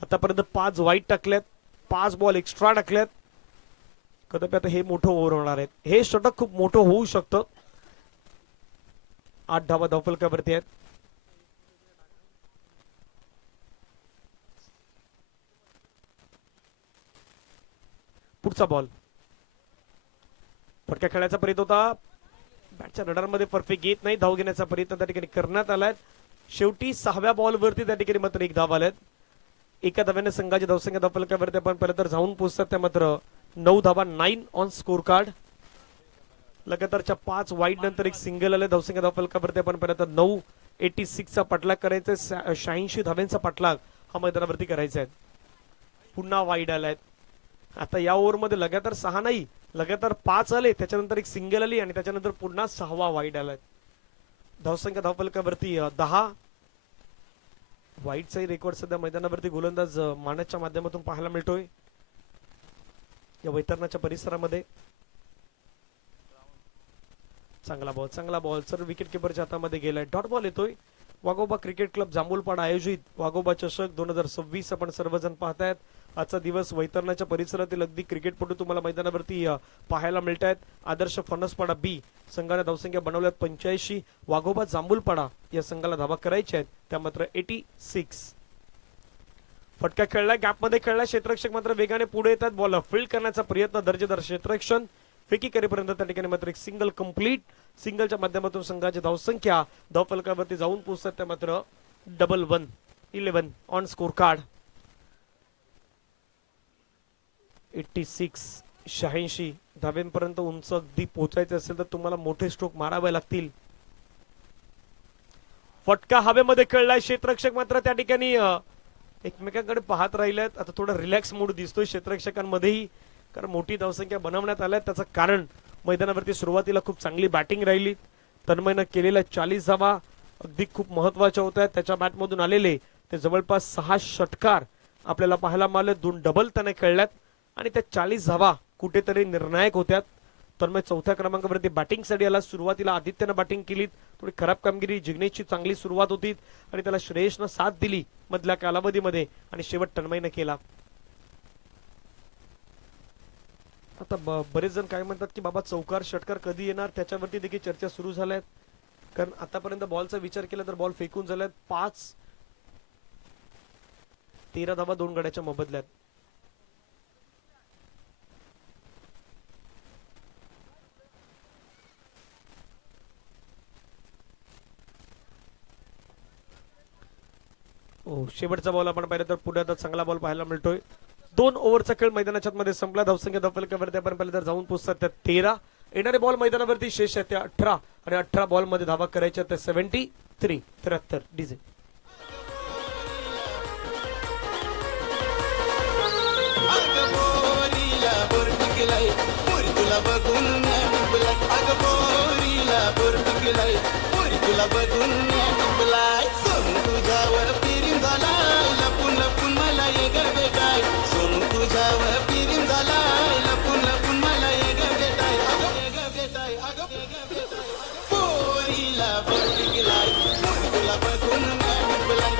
आतापर्यंत 5 वाईट टाकल्यात, 5 बॉल एक्स्ट्रा टाकल्यात. कदापि आता हे मोठं ओव्हर होणार आहे. हे षटक खूप मोठं होऊ शकतं. 8 धावा धावफलकावरती आहेत. पुढचा बॉल फटका खेळायचा प्रयत्न होता. बॅटच्या रडारमध्ये परफेक्ट येत नाही. धाव घेण्याचा प्रयत्न त्या ठिकाणी करण्यात आलाय. शेवटी 6व्या बॉलवरती त्या ठिकाणी मात्र 1 धाव आल्यात. एका धाव्याने संघाची धावसंख्या धावफलकावरती आपण पाहिलं तर जाऊन पोहोचतात त्या मात्र 9 धावा. 9 ऑन स्कोर कार्ड. लगातारच्या 5 वाईट नंतर एक सिंगल आले. धावसंख्या धावफलकावरती आपण पाहिलं तर 9. 86 चा पाठलाग करायचा. 86 धाव्यांचा पाठलाग हा मैदानावरती करायचा आहे. पुन्हा वाईट आलाय. आता या ओव्हर मध्ये लगातार 6 नाही, लगातार 5 आले. त्याच्यानंतर एक सिंगल आली आणि त्याच्यानंतर पुन्हा 6वा वाईट आलाय. धावसंख्या धावफलकावरती 10. वाईटचाही रेकॉर्ड सध्या मैदानावरती गोलंदाज मानसच्या माध्यमातून पाहायला मिळतोय या वैतरणाच्या परिसरामध्ये. चांगला बॉल सर विकेट किपरच्या हातामध्ये गेलाय. डॉट बॉल येतोय. वाघोबा क्रिकेट क्लब जांभूलपाडा आयोजित वाघोबा चषक 2026 आपण सर्वजण पाहतायत. आजचा दिवस वैतरणाच्या परिसरातील अगदी क्रिकेटपटू तुम्हाला मैदानावरती पाहायला मिळत आहेत. आदर्श फणसपाडा बी संघाने धावसंख्या बनवल्यात 85. वाघोबा जांभूलपाडा या संघाला धावा करायच्या आहेत त्या मात्र 86. फटका खेळला, गॅपमध्ये खेळला. क्षेत्ररक्षक मात्र वेगाने पुढे येतात. बॉल फील्ड करण्याचा प्रयत्न. दर्जेदार क्षेत्ररक्षण. फेकी करेपर्यंत त्या ठिकाणी मात्र एक सिंगल कंप्लीट. सिंगलच्या माध्यमातून संघाची धावसंख्या धावफलकावरती जाऊन पोहोचतात त्या मात्र 11 ऑन स्कोर कार्ड. 86 धाव्यांपर्यंत उंच अगदी पोहोचायचे असेल तर तुम्हाला मोठे स्ट्रोक मारावे लागतील. फटका हवेमध्ये खेळलाय. क्षेत्ररक्षक मात्र त्या ठिकाणी एकमेकांकडे पाहत राहिलेत. आता थोडा रिलॅक्स मूड दिसतोय क्षेत्ररक्षकांमध्येही, कारण मोठी धावसंख्या बनवण्यात आल्या. त्याचं कारण मैदानावरती सुरुवातीला खूप चांगली बॅटिंग राहिली. तन्मयनं केलेल्या 40 धावा अगदी खूप महत्वाच्या होत्या. त्याच्या बॅटमधून आलेले ते जवळपास 6 षटकार आपल्याला पाहायला मिळाले. 2 डबल त्याने खेळल्यात आणि त्या 40 धावा कुठेतरी निर्णायक होत्या. तन्मय 4थ्या क्रमांकावरती बॅटिंगसाठी आला. सुरुवातीला आदित्यनं बॅटिंग केली, थोडी खराब कामगिरी. जिग्नेशची चांगली सुरुवात होती आणि त्याला श्रेयसनं साथ दिली मधल्या कालावधीमध्ये आणि शेवट तन्मयनं केला. आता बरेच जण काय म्हणतात की बाबा चौकार षटकार कधी येणार, त्याच्यावरती देखील चर्चा सुरू झाल्यात. कारण आतापर्यंत बॉलचा विचार केला तर बॉल फेकून झाल्यात 5. 13 धावा 2 गड्याच्या मोबदल्यात. शेवटचा बॉल आपण पाहिलं तर पुण्यात चांगला बॉल पाहायला मिळतोय. 2 ओव्हरचा खेळ मैदानाच्या मध्ये संपला. धावसंख्या धावफलकावरती आपण पाहिलं तर जाऊन पोहोचतात त्या 13. येणारे बॉल मैदानावरती शेष आहेत त्या 18 आणि 18 बॉल मध्ये धावा करायच्या त्या 73. डीजे बघून तुला बघून मी टिपलाय सोनू तुझ्यावर प्रेम झालाय लपून लपून मला ये ग भेटाय सोनू तुझ्यावर प्रेम झालाय लपून लपून मला ये ग भेटाय ये ग भेटाय ये ग भेटाय पोरीला बघितलाय तुला बघून मी टिपलाय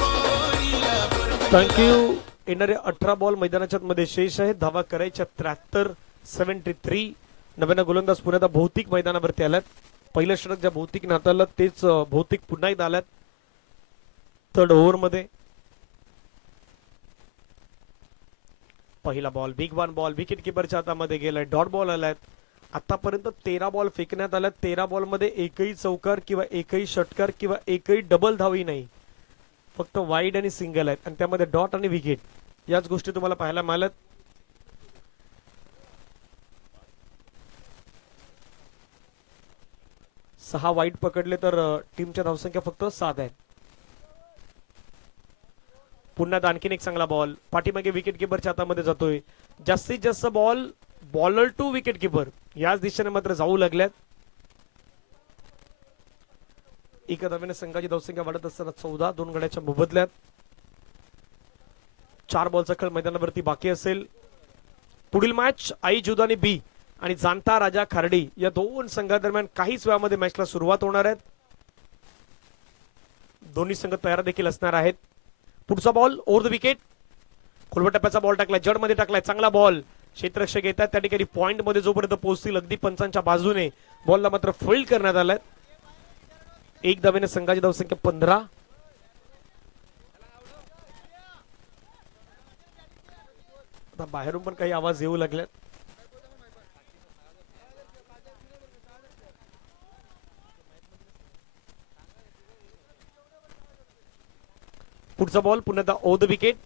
पोरीला थँक्यू. येणारे 18 बॉल मैदानाच्या मध्ये शेष आहेत. धावा करायच्या 73. नव्यानं गोलंदाज पुन्हा एकदा भौतिक मैदानावरती आल्यात. पहिलं षटक ज्या भौतिक नातालं तेच भौतिक पुन्हा एकदा आल्यात 3rd ओव्हर मध्ये. पहिला ball big one ball wicket किपरच्या हातामध्ये गेलाय. डॉट बॉल आलाय. आतापर्यंत 13 बॉल फेकण्यात आल्यात. 13 बॉल मध्ये एकही चौकार किंवा एकही षटकार किंवा एकही डबल धावही नाही. फक्त वाईड आणि सिंगल आहेत आणि त्यामध्ये डॉट आणि विकेट याच गोष्टी तुम्हाला पाहायला मिळाल्यात. सहा वाईड पकडले तर टीमच्या धावसंख्या फक्त 7 आहे. पुन्हा आणखीन एक चांगला बॉल पाठीमागे विकेट किपरच्या हातामध्ये जातोय. जास्तीत जास्त ball bowler to wicket keeper याच दिशेने मात्र जाऊ लागल्यात. एका धावेने संघाची धावसंख्या वाढत असताना 14 2 गड्याच्या मोबदल्यात. 4 बॉलचा खेळ मैदानावरती बाकी असेल. पुढील मॅच आई जुदानी बी आणि जाणता राजा खार्डी या दोन संघादरम्यान काहीच वेळामध्ये मॅचला सुरुवात होणार आहे. दोन्ही संघ तयार देखील असणार आहेत. पुढचा बॉल ओव्हर द विकेट खोलवट टप्प्याचा बॉल टाकलाय. जड मध्ये टाकलाय. चांगला बॉल क्षेत्ररक्षक येतात त्या ठिकाणी पॉइंट मध्ये जोपर्यंत पोहोचतील अगदी पंचांच्या बाजूने बॉलला मात्र फील्ड करण्यात आलाय. एक धावेने संघाची धावसंख्या 15. आता बाहेरून पण काही आवाज येऊ लागल्यात. पुढचा बॉल पुन्हा एकदा ओव्हर द विकेट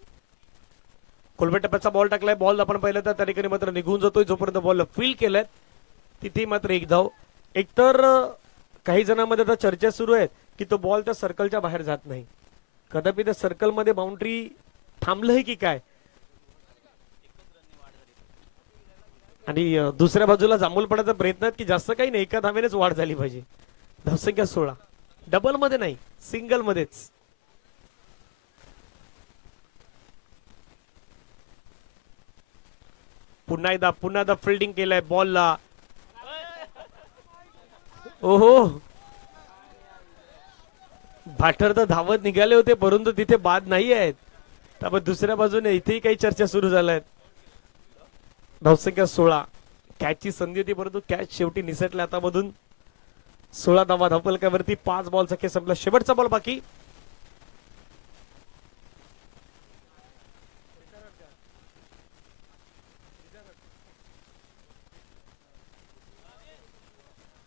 कोलबेट टप्प्याचा बॉल टाकलाय. बॉल आपण पाहिलं तर त्या ठिकाणी मात्र निघून जातोय. जोपर्यंत बॉल फील्ड केलाय तिथे मात्र एक धाव. एकतर काही जणांमध्ये आता चर्चा सुरू आहे की तो बॉल त्या सर्कलच्या बाहेर जात नाही. कदापि त्या सर्कल मध्ये बाउंड्री थांबलंय की काय. आणि दुसऱ्या बाजूला जांभूल पडायचा प्रयत्न आहे की जास्त काही नाही एका धावेनेच वाढ झाली पाहिजे. धावसंख्या 16 डबल मध्ये नाही सिंगल मध्येच. पुन्हा एकदा फिल्डिंग केलंय बॉलला. ओहो बॅटर तर धावत निघाले होते परंतु तिथे बाद नाही आहेत. त्यामुळे दुसऱ्या बाजूने इथेही काही चर्चा सुरू झाल्या आहेत. धावसंख्या 16 कॅचची संधी होती परंतु कॅच शेवटी निसटल्या हातामधून. 16 धावा धावफलकावरती 5 बॉलचा खेळ संपला. शेवटचा बॉल बाकी.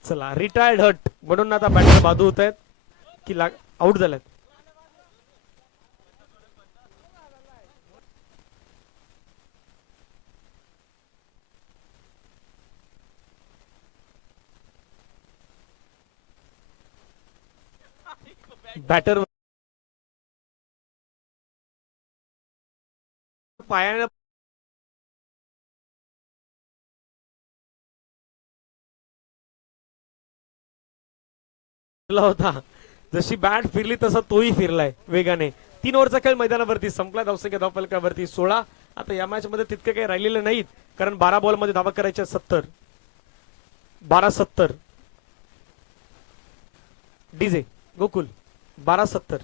चला रिटायर्ड हट म्हणून आता बॅटर बादू होत आहेत की आउट झाल्यात. बॅटर पायाने होता. जशी बॅट फिरली तसा तोही फिरलाय वेगाने. 3 ओव्हरचा खेळ मैदानावरती संपला. धावसंख्या धावफलकावरती 16. आता या मॅच मध्ये तितके काही राहिलेले नाहीत कारण 12 बॉल मध्ये धावा करायच्या 70. 12-70 डीजे गोकुल 12-70.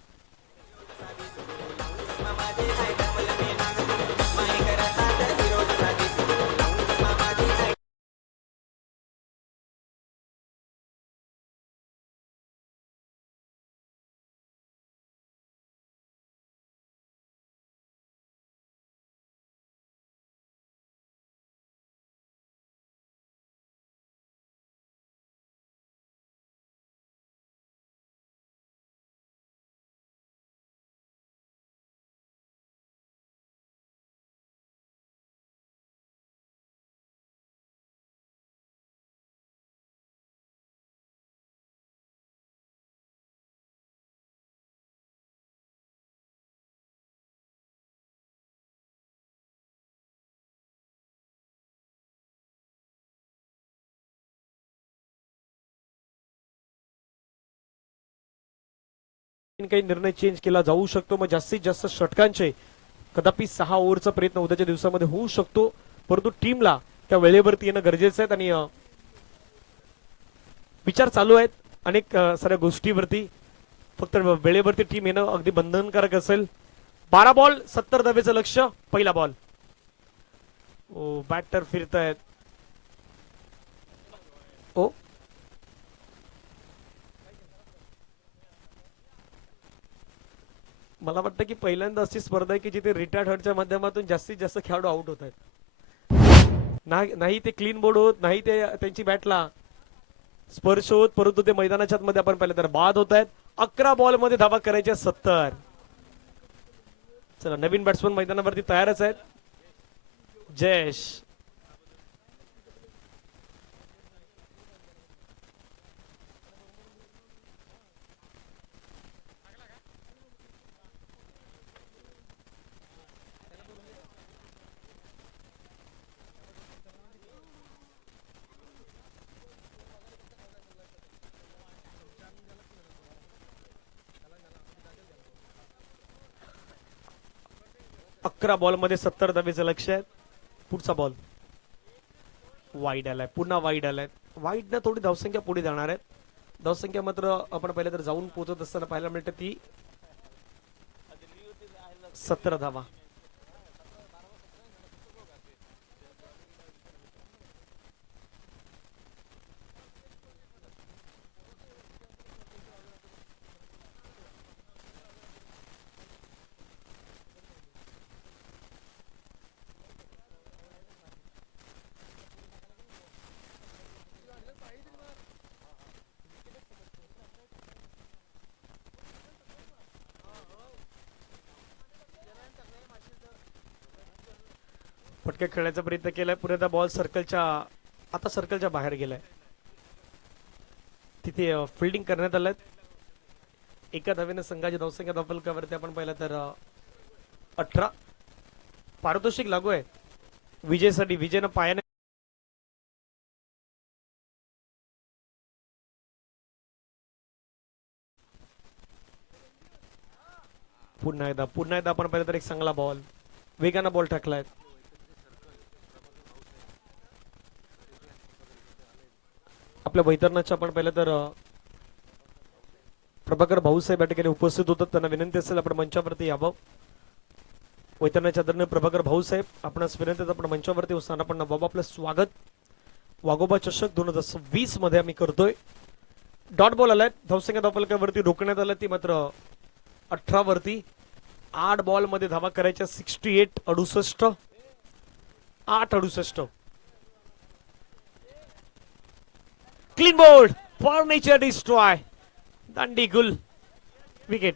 काही निर्णय चेंज केला जाऊ शकतो. मग जास्तीत जास्त षटकांचे कदापि 6 ओव्हरचा प्रयत्न उद्याच्या दिवसामध्ये होऊ शकतो, परंतु टीमला त्या वेळेवरती येणं गरजेचं आहे. आणि विचार चालू आहेत अनेक साऱ्या गोष्टीवरती. फक्त वेळेवरती टीम येणं अगदी बंधनकारक असेल. 12 बॉल 70 धावेचं लक्ष. पहिला बॉल. ओ बॅटर फिरतायत. ओ मला वाटतं की पहिल्यांदा अशी स्पर्धा आहे की जिथे रिटायर्ड हर्टच्या माध्यमातून जास्तीत जास्त खेळाडू आउट होत आहेत. नाही ते क्लीन बोर्ड होत, नाही ते त्यांची बॅटला स्पर्श होत, परंतु ते मैदानाच्या मध्ये आपण पाहिलं तर बाद होत आहेत. 11 बॉल मध्ये धावा करायच्या 70. चला नवीन बॅट्समन मैदानावरती तयारच आहेत. जयेश. अकरा बॉल मध्ये 70 धावेचं लक्ष आहे. पुढचा बॉल वाईड आलाय. पुन्हा वाईड आलाय. वाईड ना थोडी धावसंख्या पुढे जाणार आहेत. धावसंख्या मात्र आपण पाहिलं तर जाऊन पोहोचत असताना पाहायला मिळते ती 17 धावा. फटके खेळण्याचा प्रयत्न केलाय. पुन्हा बॉल सर्कलच्या बाहेर गेलाय. तिथे फिल्डिंग करण्यात आलं. एका धावेने संघाची धावसंख्या धावफलकावरती आपण पाहिलं तर 18. पारितोषिक लागू आहे विजयसाठी. विजयनं पायाने पुन्हा एकदा आपण पाहिलं तर एक चांगला बॉल, वेगानं बॉल टाकलाय. आपल्या वैतरणाच्या आपण पाहिलं तर प्रभाकर भाऊसाहेब या ठिकाणी उपस्थित होतात. त्यांना विनंती असेल आपण मंचावरती यावं. वैतरणाच्या आदरणीय प्रभाकर भाऊसाहेब आपणास विनंती आपण मंचावरती असताना आपण बाबा आपलं स्वागत वाघोबा चषक 2020 मध्ये आम्ही करतोय. डॉट बॉल आलाय. धावसंख्या धावफलकावरती रोखण्यात आलं ती मात्र 18 वरती. 8 बॉल मध्ये धावा करायच्या 68. 68. 8-68. Clean board. Furniture destroy. दांडी गुल. विकेट.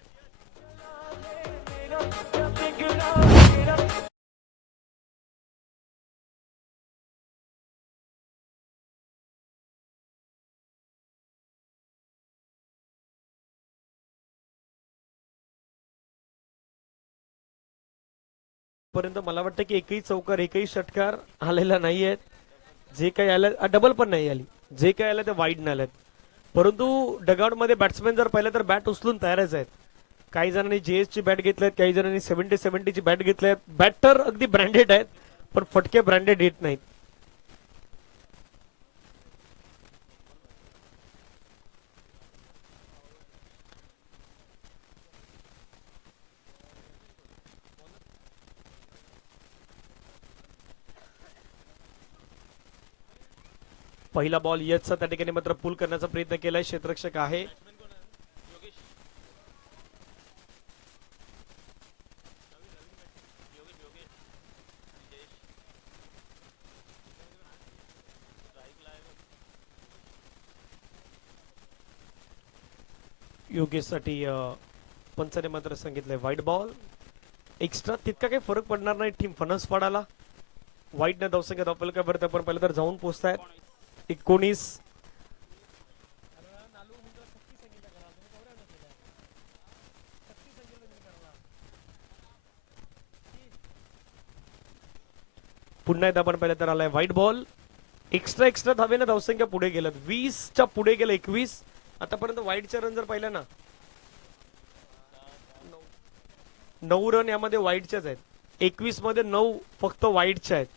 पर्यंत मला वाटतं की एकही चौकार एकही षटकार आलेला नाहीये. जे काही आलं डबल पण नाही आली. जे काही आलं ते वाईड नाही आलेत. परंतु डगआउट मध्ये बॅट्समॅन जर पाहिलं तर बॅट उचलून तयारच आहेत. काही जणांनी JS ची बॅट घेतल्यात, काही जणांनी 70 ची बॅट घेतल्यात. बॅटर अगदी ब्रँडेड आहेत पण फटके ब्रँडेड येत नाहीत. पहिला बॉल यशचा त्या ठिकाणी मात्र पुल करण्याचा प्रयत्न केलाय. क्षेत्ररक्षक आहे योगेशसाठी पंचाने मात्र सांगितलंय वाईट बॉल. एक्स्ट्रा तितका काही फरक पडणार नाही टीम फणस पाडाला. वाईट न धावसंख्या धावफलकावरती आपण पाहिलं तर जाऊन पोहोचतायत 19. पुन्हा एकदा आपण पाहिलं तर आलाय व्हाईट बॉल. एक्स्ट्रा धावेने धावसंख्या पुढे गेल्यात. 20 च्या पुढे गेलं 21. आतापर्यंत वाईटच्या रन जर पाहिलं ना 9 रन यामध्ये वाईडच्याच आहेत. 21 मध्ये 9 फक्त वाईडच्या आहेत.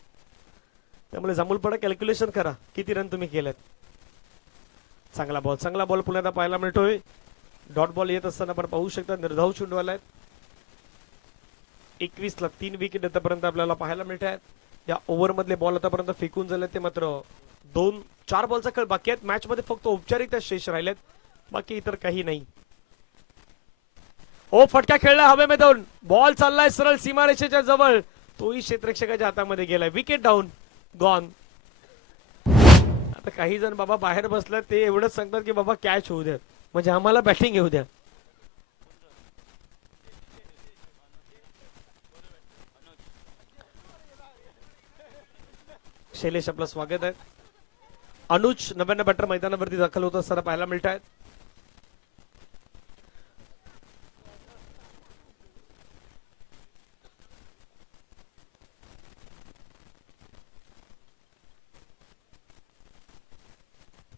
त्यामुळे जांभूलपाडा कॅल्क्युलेशन करा किती रन तुम्ही केलेत. चांगला बॉल पुन्हा पाहायला मिळतोय. डॉट बॉल येत असताना आपण पाहू शकता निर्धाव चेंडू आलाय. 21 ला 3 विकेट आतापर्यंत आपल्याला पाहायला मिळत आहेत. या ओव्हर मधले बॉल आतापर्यंत फेकून झाले ते मात्र 4 बॉलचा खेळ बाकी आहेत. मॅच मध्ये फक्त औपचारिकता शेष राहिलेत, बाकी इतर काही नाही. ओ फटका खेळला हवेमध्ये जाऊन, बॉल चाललाय सरळ सीमारेषेच्या जवळ, तोही क्षेत्ररक्षकाच्या हातामध्ये गेलाय. Wicket down, gone. आता काही जण बाबा बाहेर बसलात ते एवढंच सांगतात की बाबा कॅच होऊ द्या, म्हणजे आम्हाला बॅटिंग येऊ द्या. शैलेश आपलं स्वागत आहे. अनुज 99 बॅटर मैदानावरती दाखल होत असताना पाहायला मिळत आहेत.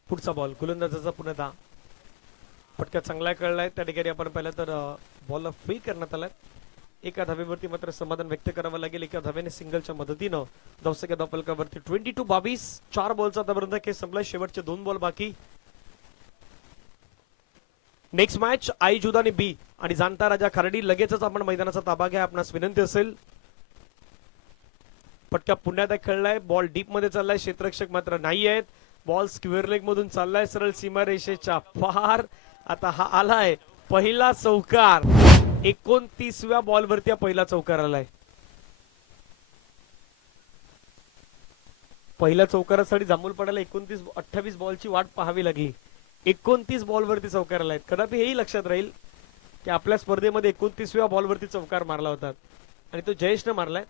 पुढचा बॉल गोलंदाजाचा पुन्हा फटका चांगला कळलाय. त्या ठिकाणी आपण पाहिलं तर बॉल फ्री करण्यात आलाय. एका धावेवरती मात्र समाधान व्यक्त करावं लागेल. एका धावेने सिंगलच्या मदतीनं धावसंख्या धावफलकावरती 22-22. 4 बॉलचा आतापर्यंत खेळ संपलाय. शेवटचे 2 बॉल बाकी. नेक्स्ट मॅच आई जुदानी बी आणि जाणता राजा खार्डी. लगेचच आपण मैदानाचा ताबा घ्या आपणास विनंती असेल. फटका पुन्हा एकदा खेळलाय. बॉल डीप मध्ये चाललाय. क्षेत्ररक्षक मात्र नाही आहेत. बॉल स्क्वेअर लेग मधून चाललाय सरळ सीमारेषेच्या पार. आता हा आलाय पहिला चौकार. 29व्या बॉलवरती पहिला चौकार आलाय. पहिल्या चौकारासाठी जांभूलपाड्याला 28 बॉलची वाट पाहावी लागली. 29 बॉलवरती चौकार आलाय. कदापि हेही लक्षात राहील की आपल्या स्पर्धेमध्ये 29व्या बॉलवरती चौकार मारला होता आणि तो जयेशने मारलाय.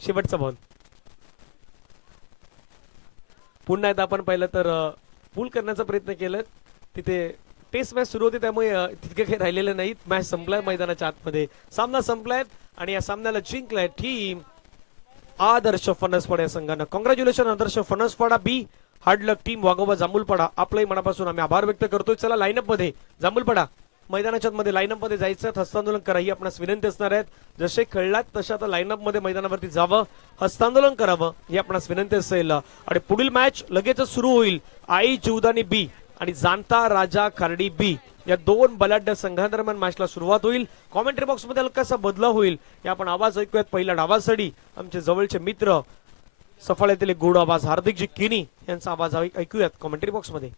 शेवटचा बॉल पुन्हा एकदा आपण पाहिलं तर पूल करण्याचा प्रयत्न केला. तिथे टेस्ट मॅच सुरू होती त्यामुळे तितके काही राहिलेले नाहीत. मॅच संपलाय मैदानाच्या आतमध्ये. सामना संपलाय आणि या सामन्याला जिंकलाय टीम आदर्श फणसपाडा या संघानं. कॉंग्रॅच्युलेशन आदर्श फणसपाडा बी. हार्ड लक टीम वाघोबा जांभूलपाडा. आपलंही मनापासून आम्ही आभार व्यक्त करतोय. चला लाईनअप मध्ये जांभूलपाडा मैदानाच्या मध्ये लाईनअप मध्ये जायचं, हस्तांदोलन करा ही आपणास विनंती असणार आहेत. जसे खेळलात तसे आता लाईनअप मध्ये मैदानावरती जावं, हस्तांदोलन करावं ही आपणास विनंती असेल. आणि पुढील मॅच लगेचच सुरू होईल. आई जीवदानी बी आणि जाणता राजा खार्डी बी या 2 बलाढ्य संघांदरम्यान मॅचला सुरुवात होईल. कॉमेंट्री बॉक्स मध्ये कसा बदलाव होईल हे आपण आवाज ऐकूयात. पहिल्या डावासाठी आमचे जवळचे मित्र सफळ येथील गोड आवाज हार्दिकजी किनी यांचा आवाज ऐकूयात कॉमेंट्री बॉक्स मध्ये.